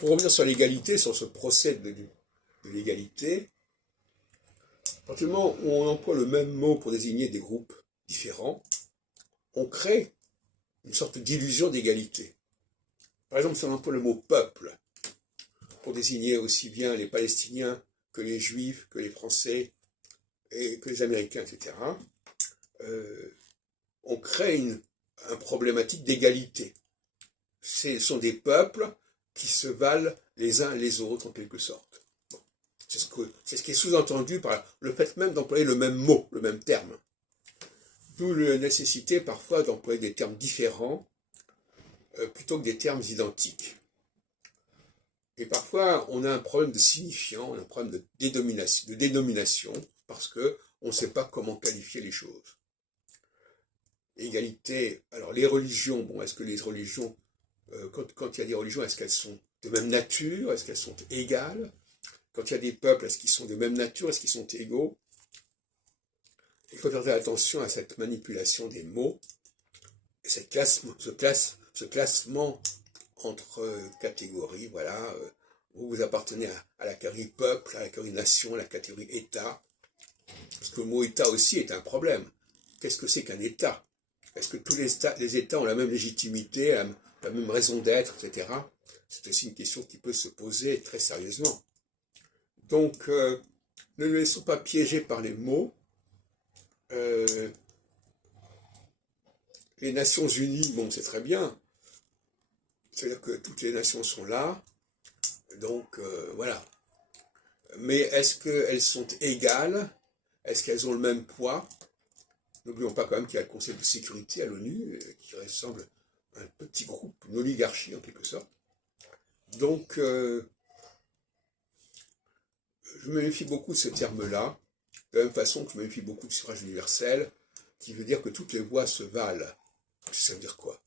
Pour revenir sur l'égalité, sur ce procès de l'égalité, à partir du moment où on emploie le même mot pour désigner des groupes différents, on crée une sorte d'illusion d'égalité. Par exemple, si on emploie le mot peuple pour désigner aussi bien les Palestiniens que les Juifs, que les Français, et que les Américains, etc., on crée un problématique d'égalité. Ce sont des peuples qui se valent les uns les autres en quelque sorte. Bon. C'est ce qui est sous-entendu par le fait même d'employer le même mot, le même terme. D'où la nécessité parfois d'employer des termes différents plutôt que des termes identiques. Et parfois, on a un problème de signifiant, on a un problème de dénomination parce qu'on ne sait pas comment qualifier les choses. Égalité, alors les religions, bon, est-ce que les religions, quand il y a des religions, est-ce qu'elles sont de même nature, est-ce qu'elles sont égales? Quand il y a des peuples, est-ce qu'ils sont de même nature, est-ce qu'ils sont égaux? Il faut faire attention à cette manipulation des mots, et ce classement entre catégories, voilà, vous appartenez à la catégorie peuple, à la catégorie nation, à la catégorie État, parce que le mot État aussi est un problème. Qu'est-ce que c'est qu'un État? Est-ce que tous les États ont la même légitimité, la même raison d'être, etc. C'est aussi une question qui peut se poser très sérieusement. Donc, ne nous laissons pas piéger par les mots. Les Nations Unies, bon, c'est très bien. C'est-à-dire que toutes les nations sont là. Donc, voilà. Mais est-ce qu'elles sont égales? Est-ce qu'elles ont le même poids? N'oublions pas quand même qu'il y a le Conseil de sécurité à l'ONU, qui ressemble à un petit groupe, une oligarchie en quelque sorte. Donc, je me méfie beaucoup de ce terme-là, de la même façon que je me méfie beaucoup du suffrage universel, qui veut dire que toutes les voix se valent. Ça veut dire quoi?